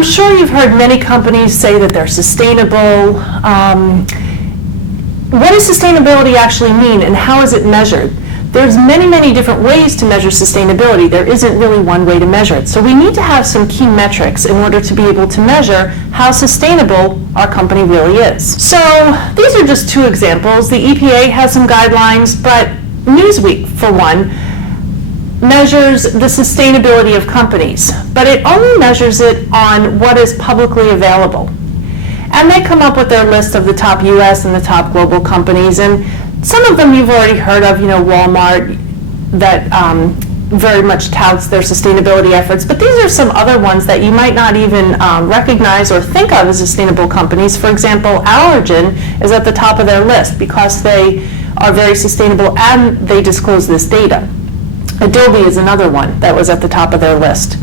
I'm sure you've heard many companies say that they're sustainable. What does sustainability actually mean, and how is it measured? There's many, many different ways to measure sustainability. There isn't really one way to measure it. So we need to have some key metrics in order to be able to measure how sustainable our company really is. So these are just two examples. The EPA has some guidelines, but Newsweek, for one, measures the sustainability of companies, but it only measures it on what is publicly available. And they come up with their list of the top US and the top global companies, and some of them you've already heard of, Walmart, that very much touts their sustainability efforts, but these are some other ones that you might not even recognize or think of as sustainable companies. For example, Allergen is at the top of their list because they are very sustainable and they disclose this data. Adobe is another one that was at the top of their list,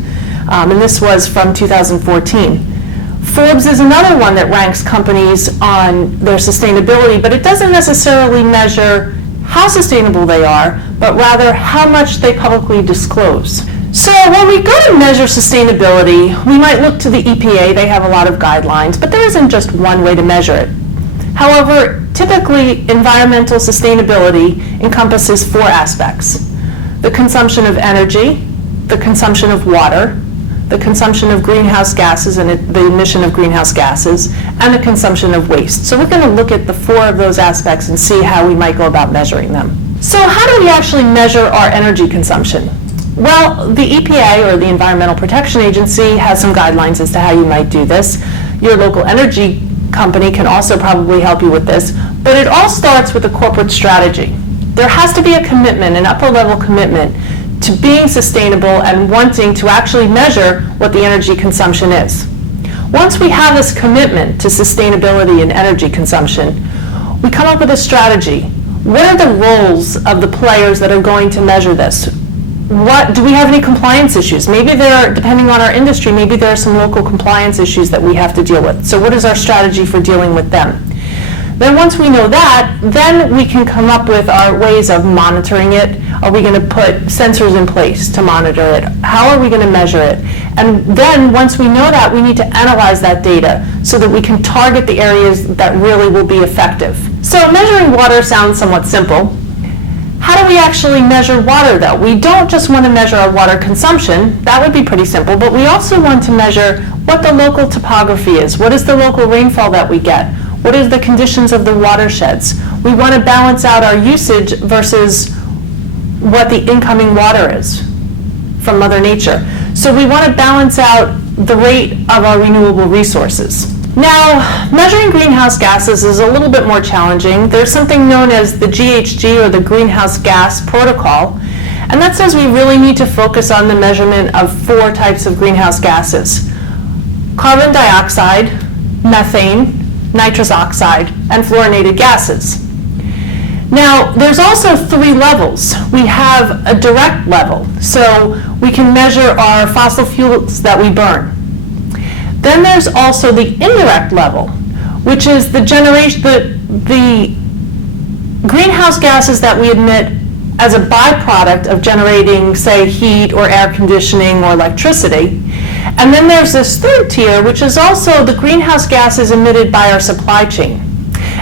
and this was from 2014. Forbes is another one that ranks companies on their sustainability, but it doesn't necessarily measure how sustainable they are, but rather how much they publicly disclose. So when we go to measure sustainability, we might look to the EPA. They have a lot of guidelines, but there isn't just one way to measure it. However, typically environmental sustainability encompasses four aspects: the consumption of energy, the consumption of water, the consumption of greenhouse gases and the emission of greenhouse gases, and the consumption of waste. So we're going to look at the four of those aspects and see how we might go about measuring them. So how do we actually measure our energy consumption? Well, the EPA, or the Environmental Protection Agency, has some guidelines as to how you might do this. Your local energy company can also probably help you with this, but it all starts with a corporate strategy. There has to be a commitment, an upper-level commitment, to being sustainable and wanting to actually measure what the energy consumption is. Once we have this commitment to sustainability and energy consumption, we come up with a strategy. What are the roles of the players that are going to measure this? Do we have any compliance issues? Maybe there are, depending on our industry, maybe there are some local compliance issues that we have to deal with. So what is our strategy for dealing with them? Then once we know that, then we can come up with our ways of monitoring it. Are we going to put sensors in place to monitor it? How are we going to measure it? And then once we know that, we need to analyze that data so that we can target the areas that really will be effective. So measuring water sounds somewhat simple. How do we actually measure water, though? We don't just want to measure our water consumption. That would be pretty simple. But we also want to measure what the local topography is. What is the local rainfall that we get? What is the conditions of the watersheds? We want to balance out our usage versus what the incoming water is from Mother Nature. So we want to balance out the rate of our renewable resources. Now, measuring greenhouse gases is a little bit more challenging. There's something known as the GHG, or the Greenhouse Gas Protocol, and that says we really need to focus on the measurement of four types of greenhouse gases: carbon dioxide, methane, nitrous oxide, and fluorinated gases. Now, there's also three levels. We have a direct level, so we can measure our fossil fuels that we burn. Then there's also the indirect level, which is the greenhouse gases that we emit as a byproduct of generating, say, heat or air conditioning or electricity. And then there's this third tier, which is also the greenhouse gases emitted by our supply chain.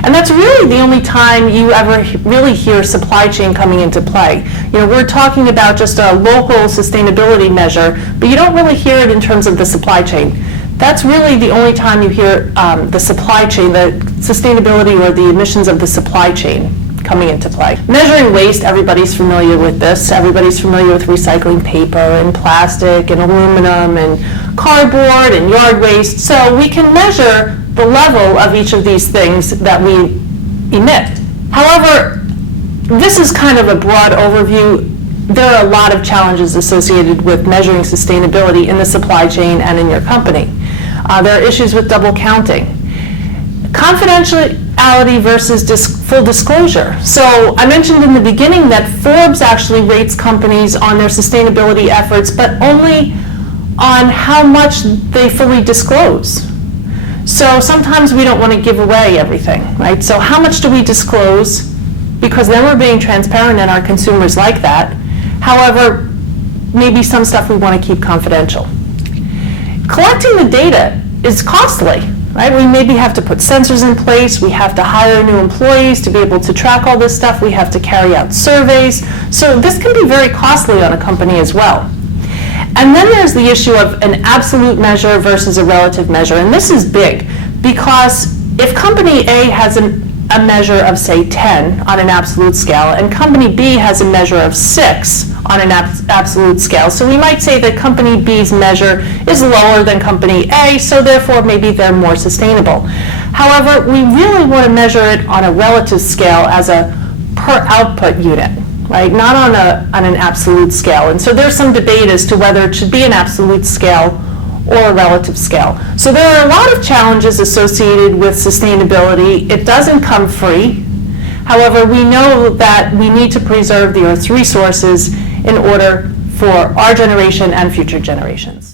And that's really the only time you ever really hear supply chain coming into play. We're talking about just a local sustainability measure, but you don't really hear it in terms of the supply chain. That's really the only time you hear the supply chain, the sustainability or the emissions of the supply chain coming into play. Measuring waste, everybody's familiar with this. Everybody's familiar with recycling paper and plastic and aluminum and cardboard and yard waste. So we can measure the level of each of these things that we emit. However, this is kind of a broad overview. There are a lot of challenges associated with measuring sustainability in the supply chain and in your company. There are issues with double counting. Confidentiality versus full disclosure. So I mentioned in the beginning that Forbes actually rates companies on their sustainability efforts, but only on how much they fully disclose. So sometimes we don't want to give away everything, right? So how much do we disclose? Because then we're being transparent and our consumers like that. However, maybe some stuff we want to keep confidential. collecting the data is costly, right? We maybe have to put sensors in place, we have to hire new employees to be able to track all this stuff, we have to carry out surveys. So this can be very costly on a company as well. And then there's the issue of an absolute measure versus a relative measure, and this is big because if company A has a measure of, say, 10 on an absolute scale, and company B has a measure of 6 on an absolute scale, so we might say that company B's measure is lower than company A, so therefore maybe they're more sustainable. However, we really want to measure it on a relative scale as a per output unit, right? Not on an absolute scale. And so there's some debate as to whether it should be an absolute scale or a relative scale. So there are a lot of challenges associated with sustainability. It doesn't come free. However, we know that we need to preserve the Earth's resources in order for our generation and future generations.